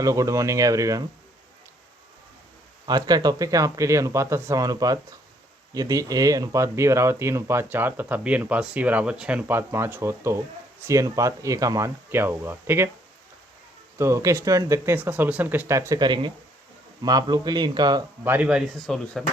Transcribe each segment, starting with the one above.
Hello, good morning everyone. आज का topic है आपके लिए अनुपात तथा समानुपात। यदि ए अनुपात बी बराबर 3:4 तथा बी अनुपात सी बराबर 6:5 हो तो सी अनुपात ए का मान क्या होगा। ठीक है, तो ओके स्टूडेंट, देखते हैं इसका सॉल्यूशन किस टाइप से करेंगे। मैं आप लोग के लिए इनका बारी बारी से सॉल्यूशन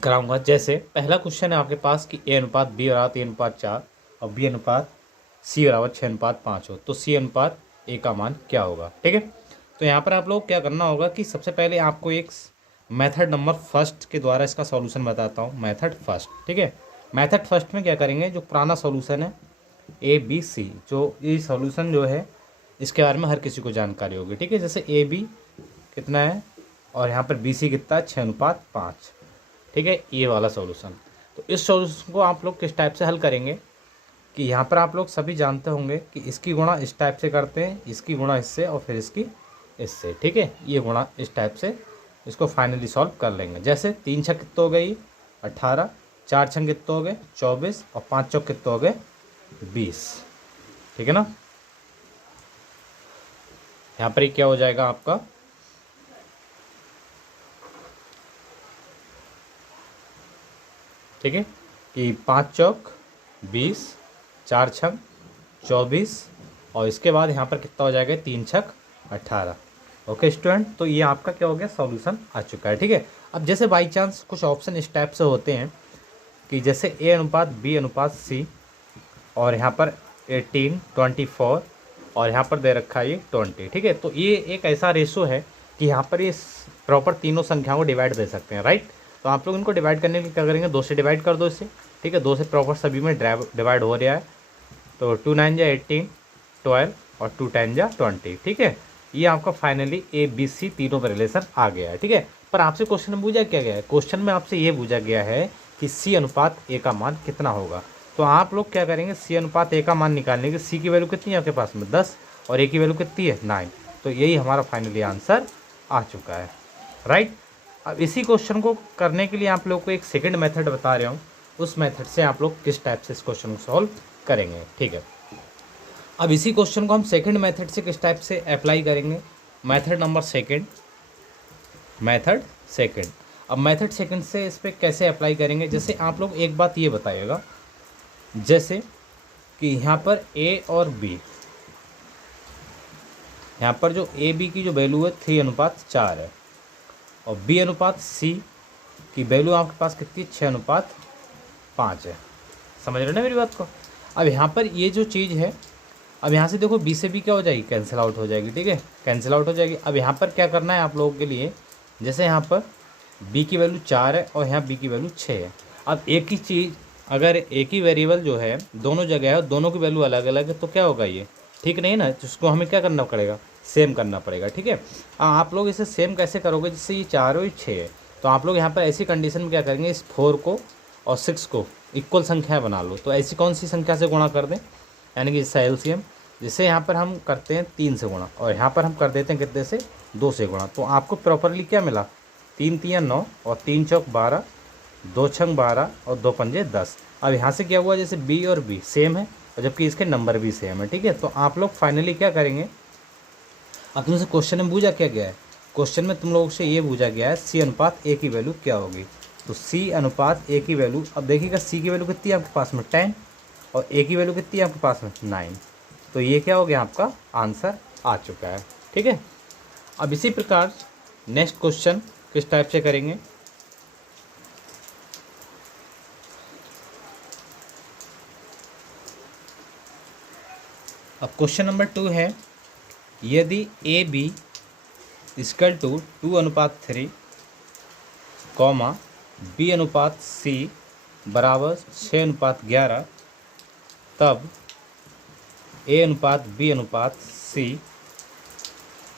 कराऊंगा। जैसे पहला क्वेश्चन है आपके पास कि ए अनुपात बी बराबर 3:4 और बी अनुपात सी बराबर 6:5 हो तो सी अनुपात ए का मान क्या होगा। ठीक है, तो यहाँ पर आप लोग क्या करना होगा कि सबसे पहले आपको एक मेथड नंबर फर्स्ट के द्वारा इसका सॉल्यूशन बताता हूँ। मेथड फर्स्ट, ठीक है। मेथड फर्स्ट में क्या करेंगे, जो पुराना सॉल्यूशन है ए बी सी, जो ये सॉल्यूशन जो है इसके बारे में हर किसी को जानकारी होगी। ठीक है, जैसे ए बी कितना है और यहाँ पर बी सी कितना है, 6:5। ठीक है, ये वाला सॉल्यूशन। तो इस सॉल्यूशन को आप लोग किस टाइप से हल करेंगे कि यहाँ पर आप लोग सभी जानते होंगे कि इसकी गुणा इस टाइप से करते हैं, इसकी गुणा इससे और फिर इसकी इससे। ठीक है, ये गुणा इस टाइप से इसको फाइनली सॉल्व कर लेंगे। जैसे 3 छक कितने हो गई 18, 4 छक कितने हो गए 24 और 5 चौक कितने हो गए 20। ठीक है ना, यहाँ पर क्या हो जाएगा आपका, ठीक है, कि 5 चौक 20, 4 छक 24 और इसके बाद यहाँ पर कितना हो जाएगा 3 छक 18। ओके स्टूडेंट, तो ये आपका क्या हो गया, सॉल्यूशन आ चुका है। ठीक है, अब जैसे बाई चांस कुछ ऑप्शन इस टाइप से होते हैं कि जैसे ए अनुपात बी अनुपात सी और यहाँ पर 18, 24 और यहाँ पर दे रखा है ये 20। ठीक है, तो ये एक ऐसा रेशो है कि यहाँ पर ये प्रॉपर तीनों संख्याओं को डिवाइड दे सकते हैं, राइट। तो आप लोग इनको डिवाइड करने के लिए क्या करेंगे, 2 से डिवाइड कर दो इसे। ठीक है, 2 से प्रॉपर सभी में डिवाइड हो रहा है, तो 2 9 जा 18, 12 और 2 10 जा 20। ठीक है, ये आपका फाइनली ए बी सी तीनों में रिलेशन आ गया है। ठीक है, पर आपसे क्वेश्चन में पूछा क्या गया है, क्वेश्चन में आपसे ये पूछा गया है कि सी अनुपात ए का मान कितना होगा। तो आप लोग क्या करेंगे, सी अनुपात ए का मान निकालने के, सी की वैल्यू कितनी है आपके पास में 10 और ए की वैल्यू कितनी है 9। तो यही हमारा फाइनली आंसर आ चुका है, राइट। अब इसी क्वेश्चन को करने के लिए आप लोग को एक सेकेंड मेथड बता रहा हूँ, उस मेथड से आप लोग किस टाइप से इस क्वेश्चन को सॉल्व करेंगे। ठीक है, अब इसी क्वेश्चन को हम सेकंड मेथड से किस टाइप से अप्लाई करेंगे, method number second, method second. अब मेथड सेकंड से इस पर कैसे अप्लाई करेंगे, जैसे आप लोग एक बात ये बताइएगा, जैसे कि यहाँ पर ए और बी, यहाँ पर जो ए बी की जो वैल्यू है 3:4 है और बी अनुपात सी की वैल्यू आपके पास कितनी 6:5 है। समझ रहे हो ना मेरी बात को। अब यहाँ पर ये जो चीज़ है, अब यहाँ से देखो बी से बी क्या हो जाएगी, कैंसिल आउट हो जाएगी। ठीक है, कैंसिल आउट हो जाएगी। अब यहाँ पर क्या करना है आप लोगों के लिए, जैसे यहाँ पर बी की वैल्यू 4 है और यहाँ बी की वैल्यू 6 है। अब एक ही चीज़, अगर एक ही वेरिएबल जो है दोनों जगह है, दोनों की वैल्यू अलग अलग है, तो क्या होगा, ये ठीक नहीं है ना। जिसको हमें क्या करना पड़ेगा, सेम करना पड़ेगा। ठीक है, आप लोग इसे सेम कैसे करोगे, जिससे ये 4 और 6 है, तो आप लोग यहाँ पर ऐसी कंडीशन में क्या करेंगे, इस 4 को और 6 को इक्वल संख्या बना लो। तो ऐसी कौन सी संख्या से गुणा कर दें, यानी कि इसका एलसीएम, जिसे यहाँ पर हम करते हैं 3 से गुणा और यहाँ पर हम कर देते हैं कितने से 2 से गुणा। तो आपको प्रॉपरली क्या मिला, 3 3 9 और 3 चौक 12, 2 छंग 12 और 2 पंजे 10। अब यहाँ से क्या हुआ, जैसे बी और बी सेम है और जबकि इसके नंबर भी सेम है। ठीक है, तो आप लोग फाइनली क्या करेंगे, अब तुमसे क्वेश्चन में पूछा क्या गया है, क्वेश्चन में तुम लोगों से ये पूछा गया है सी अनुपात ए की वैल्यू क्या होगी। तो सी अनुपात ए की वैल्यू, अब देखिएगा सी की वैल्यू कितनी है आपके पास में 10 और ए की वैल्यू कितनी है आपके पास में 9। तो ये क्या हो गया, आपका आंसर आ चुका है। ठीक है, अब इसी प्रकार नेक्स्ट क्वेश्चन किस टाइप से करेंगे, अब क्वेश्चन नंबर 2 है, यदि A B equal to 2:3 comma B अनुपात सी बराबर 6:11 तब ए अनुपात बी अनुपात सी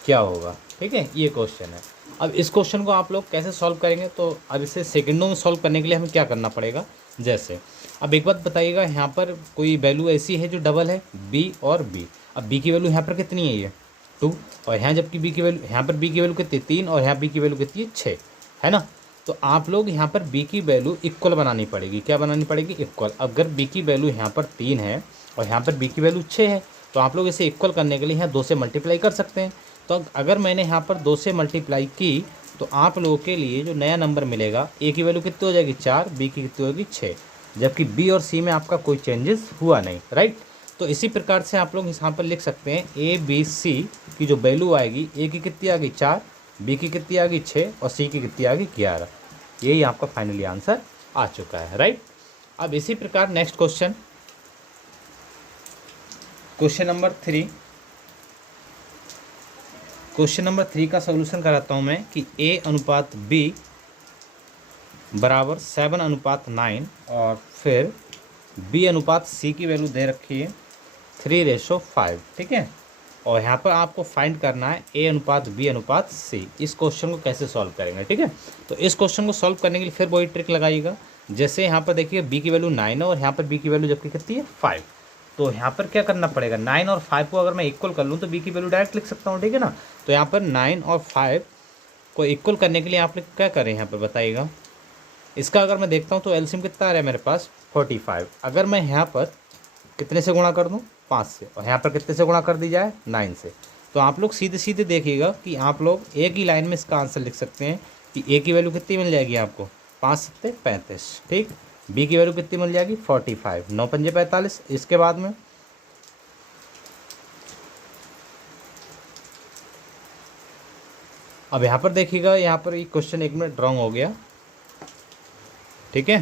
क्या होगा। ठीक है, ये क्वेश्चन है। अब इस क्वेश्चन को आप लोग कैसे सॉल्व करेंगे, तो अब इसे सेकंडों में सॉल्व करने के लिए हमें क्या करना पड़ेगा, जैसे अब एक बात बताइएगा, यहाँ पर कोई वैल्यू ऐसी है जो डबल है बी और बी। अब बी की वैल्यू यहाँ पर कितनी है, ये 2 और यहाँ जबकि बी की वैल्यू, यहाँ पर बी की वैल्यू कितनी 3 और यहाँ बी की वैल्यू कितनी है 6 है ना। तो आप लोग यहाँ पर बी की वैल्यू इक्वल बनानी पड़ेगी, क्या बनानी पड़ेगी, इक्वल। अगर बी की वैल्यू यहाँ पर 3 है और यहाँ पर बी की वैल्यू 6 है, तो आप लोग इसे इक्वल करने के लिए यहाँ 2 से मल्टीप्लाई कर सकते हैं। तो अगर मैंने यहाँ पर 2 से मल्टीप्लाई की तो आप लोगों के लिए जो नया नंबर मिलेगा, ए की वैल्यू कितनी हो जाएगी 4, बी की कितनी होगी 6, जबकि बी और सी में आपका कोई चेंजेस हुआ नहीं, राइट। तो इसी प्रकार से आप लोग यहाँ पर लिख सकते हैं ए बी सी की जो वैल्यू आएगी, ए की कितनी आ गई 4, बी की कितनी आ गई 6 और सी की कितनी आ गई 11। यही आपका फाइनली आंसर आ चुका है, राइट। अब इसी प्रकार next question, question number 3। Question number 3 का सॉल्यूशन कराता हूँ मैं कि ए अनुपात बी बराबर 7:9 और फिर बी अनुपात सी की वैल्यू दे रखी है 3:5, ठीक है। और यहाँ पर आपको फाइंड करना है ए अनुपात बी अनुपात सी। इस क्वेश्चन को कैसे सॉल्व करेंगे, ठीक है। तो इस क्वेश्चन को सॉल्व करने के लिए फिर वही ट्रिक लगाइएगा। जैसे यहाँ पर देखिए बी की वैल्यू 9 है और यहाँ पर बी की वैल्यू जबकि कितनी है 5, तो यहाँ पर क्या करना पड़ेगा, 9 और 5 को अगर मैं इक्वल कर लूँ तो बी की वैल्यू डायरेक्ट लिख सकता हूँ, ठीक है ना। तो यहाँ पर 9 और 5 को इक्वल करने के लिए आप लोग क्या करें यहाँ पर बताइएगा। इसका अगर मैं देखता हूँ तो एलसीएम कितना आ रहा है मेरे पास 45। अगर मैं यहाँ पर कितने से गुणा कर दूँ 5 से, और यहाँ पर कितने से गुणा कर दी जाए 9 से, तो आप लोग सीधे सीधे देखिएगा कि आप लोग एक ही लाइन में इसका आंसर लिख सकते हैं कि ए की वैल्यू कितनी मिल जाएगी आपको 5 7 35, ठीक। बी की वैल्यू कितनी मिल जाएगी 45, 9 5 45। इसके बाद में अब यहाँ पर देखिएगा, यहाँ पर ये क्वेश्चन 1 मिनट रॉन्ग हो गया, ठीक है।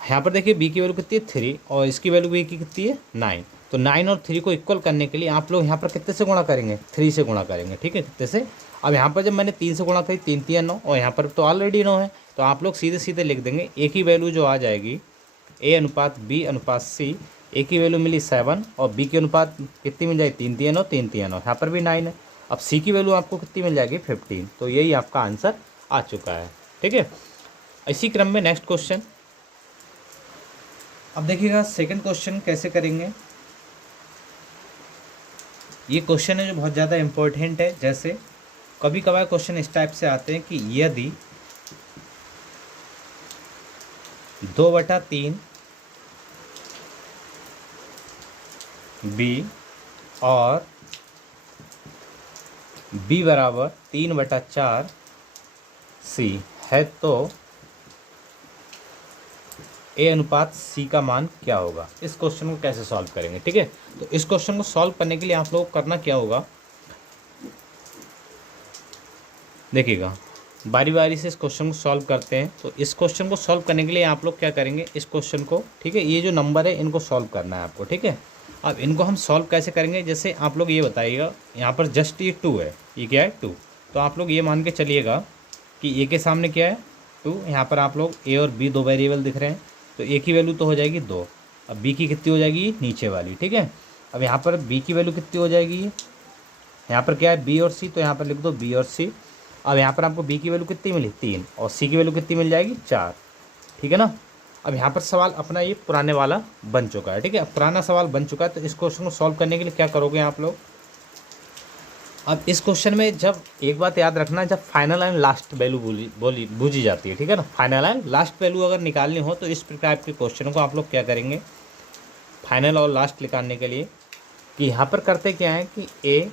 यहाँ पर देखिए बी की वैल्यू कितनी है 3 और इसकी वैल्यू बी की कितनी है 9। तो 9 और 3 को इक्वल करने के लिए आप लोग यहाँ पर कितने से गुणा करेंगे 3 से गुणा करेंगे, ठीक है। कितने से, अब यहाँ पर जब मैंने 3 से गुणा करी 3 3 9 और यहाँ पर तो ऑलरेडी 9 है, तो आप लोग सीधे सीधे लिख देंगे ए की वैल्यू जो आ जाएगी ए अनुपात बी अनुपात सी। ए की वैल्यू मिली 7 और बी की अनुपात कितनी मिल जाएगी 3 3 9 3 3 9, यहाँ पर भी 9 है। अब सी की वैल्यू आपको कितनी मिल जाएगी 15। तो यही आपका आंसर आ चुका है, ठीक है। इसी क्रम में नेक्स्ट क्वेश्चन, अब देखिएगा सेकंड क्वेश्चन कैसे करेंगे। ये क्वेश्चन है जो बहुत ज़्यादा इम्पोर्टेंट है। जैसे कभी कभार क्वेश्चन इस टाइप से आते हैं कि यदि 2/3 बी और बी बराबर 3/4 सी है तो ए अनुपात सी का मान क्या होगा। इस क्वेश्चन को कैसे सॉल्व करेंगे, ठीक है। तो इस क्वेश्चन को सॉल्व करने के लिए आप लोग करना क्या होगा, देखिएगा बारी बारी से इस क्वेश्चन को सॉल्व करते हैं। तो इस क्वेश्चन को सॉल्व करने के लिए आप लोग क्या करेंगे, इस क्वेश्चन को, ठीक है, ये जो नंबर है इनको सॉल्व करना है आपको, ठीक है। अब इनको हम सॉल्व कैसे करेंगे, जैसे आप लोग ये बताइएगा, यहाँ पर जस्ट ये 2 है, ये क्या है 2, तो आप लोग ये मान के चलिएगा कि ए के सामने क्या है 2, यहाँ पर आप लोग ए और बी 2 वेरिएबल दिख रहे हैं, तो ए की वैल्यू तो हो जाएगी 2, अब बी की कितनी हो जाएगी नीचे वाली, ठीक है। अब यहाँ पर बी की वैल्यू कितनी हो जाएगी, यहाँ पर क्या है बी और सी, तो यहाँ पर लिख दो बी और सी। अब यहाँ पर आपको बी की वैल्यू कितनी मिली 3 और सी की वैल्यू कितनी मिल जाएगी 4, ठीक है ना। अब यहाँ पर सवाल अपना ये पुराने वाला बन चुका है, ठीक है। अब पुराना सवाल बन चुका है, तो इस क्वेश्चन को सॉल्व करने के लिए क्या करोगे आप लोग। अब इस क्वेश्चन में जब एक बात याद रखना, जब फाइनल एंड लास्ट वैल्यू बूझी जाती है, ठीक है ना, फाइनल एंड लास्ट वैल्यू अगर निकालनी हो तो इस प्रकार के क्वेश्चन को आप लोग क्या करेंगे, फाइनल और लास्ट निकालने के लिए, कि यहाँ पर करते क्या है कि ए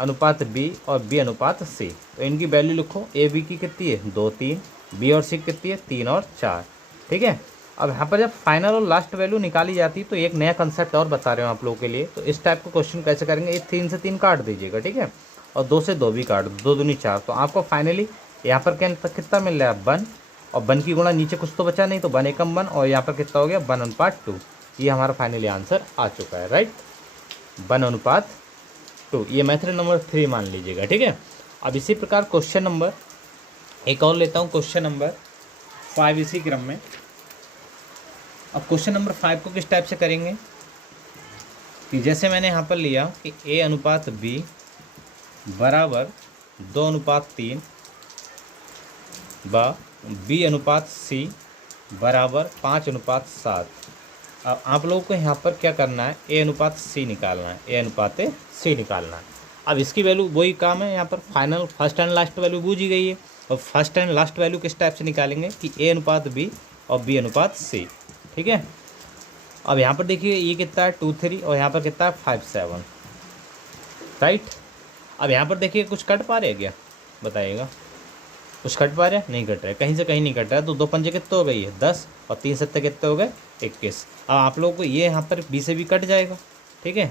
अनुपात बी और बी अनुपात सी, तो इनकी वैल्यू लिखो, ए बी की कितनी है 2 3, बी और सी कितनी है 3 और 4, ठीक है। अब यहाँ पर जब फाइनल और लास्ट वैल्यू निकाली जाती है तो एक नया कंसेप्ट और बता रहे हो आप लोगों के लिए। तो इस टाइप का क्वेश्चन कैसे करेंगे, ये 3 से 3 काट दीजिएगा, ठीक है, और 2 से 2 भी काट दो, 2 दूनी 4, तो आपको फाइनली यहाँ पर क्या कितना मिल रहा है 1, और 1 की गुणा नीचे कुछ तो बचा नहीं, तो 1 एकम 1, और यहाँ पर कितना हो गया 1/2। ये हमारा फाइनली आंसर आ चुका है, राइट, 1/2। ये मेथड नंबर 3 मान लीजिएगा, ठीक है। अब इसी प्रकार क्वेश्चन नंबर एक और लेता हूँ, क्वेश्चन नंबर 5 इसी क्रम में। अब क्वेश्चन नंबर 5 को किस टाइप से करेंगे कि जैसे मैंने यहाँ पर लिया कि ए अनुपात बी बराबर 2/3 व बी अनुपात सी बराबर 5/7। अब आप लोगों को यहाँ पर क्या करना है, ए अनुपात सी निकालना है, ए अनुपात सी निकालना है। अब इसकी वैल्यू वही काम है, यहाँ पर final first and last value बूझी गई है, और फर्स्ट एंड लास्ट वैल्यू किस टाइप से निकालेंगे कि ए अनुपात बी और बी अनुपात सी, ठीक है। अब यहाँ पर देखिए ये कितना है 2 3 और यहाँ पर कितना है 5 7, राइट। अब यहाँ पर देखिए कुछ कट पा रहे हैं क्या, बताइएगा, कुछ कट पा रहे हैं, नहीं कट रहा है, कहीं से कहीं नहीं कट रहा है। तो 2 पंजे कितने हो गए, ये 10 और 3 सत्ते कितने हो गए 21। अब आप लोगों को ये यहाँ पर बी से भी कट जाएगा, ठीक है।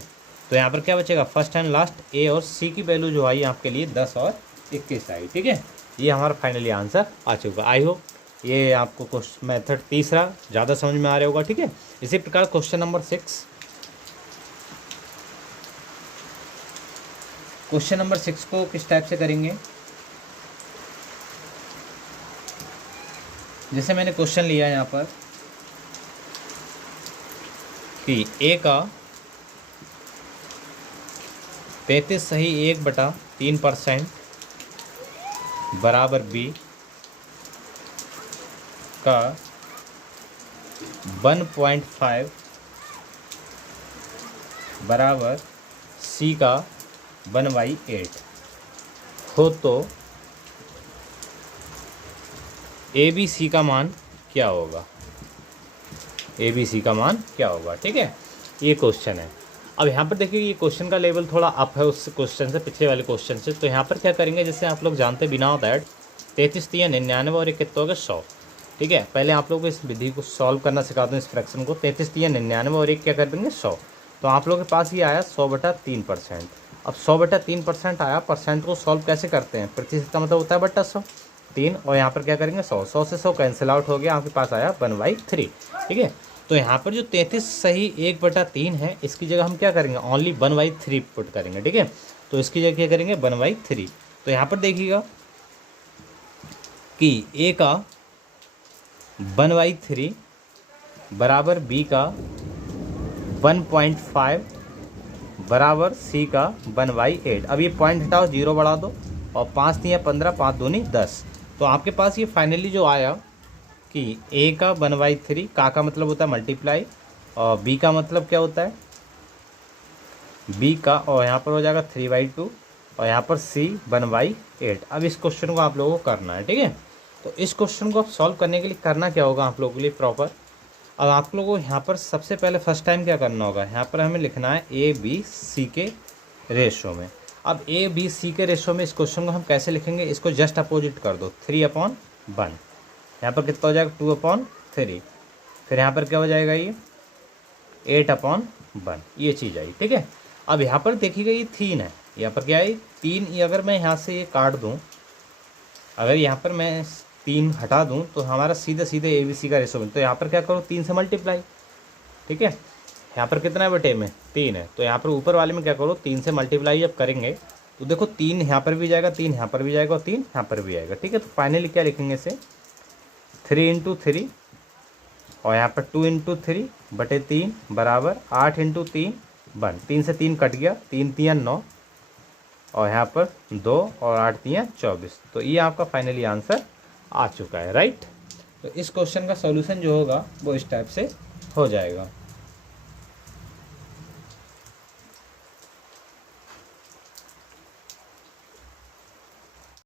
तो यहाँ पर क्या बचेगा, फर्स्ट एंड लास्ट ए और सी की वैल्यू जो आई आपके लिए 10 और 21 आई, ठीक है। ये हमारा फाइनली आंसर आ चुका। आई होप ये आपको क्वेश्चन मेथड तीसरा ज़्यादा समझ में आ रहा होगा, ठीक है। इसी प्रकार क्वेश्चन नंबर 6, क्वेश्चन नंबर 6 को किस टाइप से करेंगे, जैसे मैंने क्वेश्चन लिया यहाँ पर कि ए का 33.1/3% बराबर बी का 1.5 बराबर सी का 1/8 हो तो ए बी सी का मान क्या होगा, ए बी सी का मान क्या होगा, ठीक है। ये क्वेश्चन है। अब यहाँ पर देखिए ये क्वेश्चन का लेवल थोड़ा अप है उस क्वेश्चन से, पिछले वाले क्वेश्चन से। तो यहाँ पर क्या करेंगे, जैसे आप लोग जानते बिना दैट 33 3 99 और एक कितना हो गया 100, ठीक है। पहले आप लोग को इस विधि को सॉल्व करना सिखा दूँ, इस फ्रैक्शन को। 33 3 99 और एक क्या कर देंगे 100। तो आप लोगों के पास ये आया 100/3%। अब 100/3% आया, परसेंट को सॉल्व कैसे करते हैं, प्रतिशत का मतलब होता है बटा 100, 3 और यहाँ पर क्या करेंगे 100, 100 से 100 कैंसिल आउट हो गया, आपके पास आया 1/3, ठीक है। तो यहाँ पर जो 33 सही 1/3 है, इसकी जगह हम क्या करेंगे, ओनली 1/3 पुट करेंगे, ठीक है। तो इसकी जगह क्या करेंगे 1/3। तो यहाँ पर देखिएगा कि ए का 1/3 बराबर बी का 1.5 बराबर सी का 1/8। अब ये पॉइंट हटाओ, 0 बढ़ा दो और 5 3 15, 5 दूनी 10। तो आपके पास ये फाइनली जो आया कि ए का 1/3, का मतलब होता है मल्टीप्लाई, और बी का मतलब क्या होता है, बी का, और यहाँ पर हो जाएगा 3/2 और यहाँ पर सी 1/8। अब इस क्वेश्चन को आप लोगों को करना है, ठीक है। तो इस क्वेश्चन को आप सॉल्व करने के लिए करना क्या होगा आप लोगों के लिए प्रॉपर, अब आप लोगों को यहाँ पर सबसे पहले फर्स्ट टाइम क्या करना होगा, यहाँ पर हमें लिखना है ए बी सी के रेशो में। अब ए बी सी के रेशो में इस क्वेश्चन को हम कैसे लिखेंगे, इसको जस्ट अपोजिट कर दो, 3/1, यहाँ पर कितना हो जाएगा 2/3, फिर यहाँ पर क्या हो जाएगा ये 8/1, ये चीज़ आई, ठीक है। अब यहाँ पर देखिएगा ये 3 है, यहाँ पर क्या है 3, ये अगर मैं यहाँ से ये काट दूँ, अगर यहाँ पर मैं 3 हटा दूँ तो हमारा सीधे सीधे ए बी सी का रेशो में, तो यहाँ पर क्या करो 3 से मल्टीप्लाई, ठीक है। यहाँ पर कितना है बटे में 3 है, तो यहाँ पर ऊपर वाले में क्या करो 3 से मल्टीप्लाई जब करेंगे तो देखो 3 यहाँ पर भी जाएगा, 3 यहाँ पर भी जाएगा और 3 यहाँ पर भी आएगा, ठीक है। तो फाइनली क्या लिखेंगे इसे 3 × 3 और यहाँ पर 2 × 3 बटे 3 बराबर 8 × 3 1, 3 से 3 कट गया, 3 3 9 और यहाँ पर 2 और 8 3 24। तो ये आपका फाइनली आंसर आ चुका है, राइट। तो इस क्वेश्चन का सॉल्यूशन जो होगा वो इस टाइप से हो जाएगा।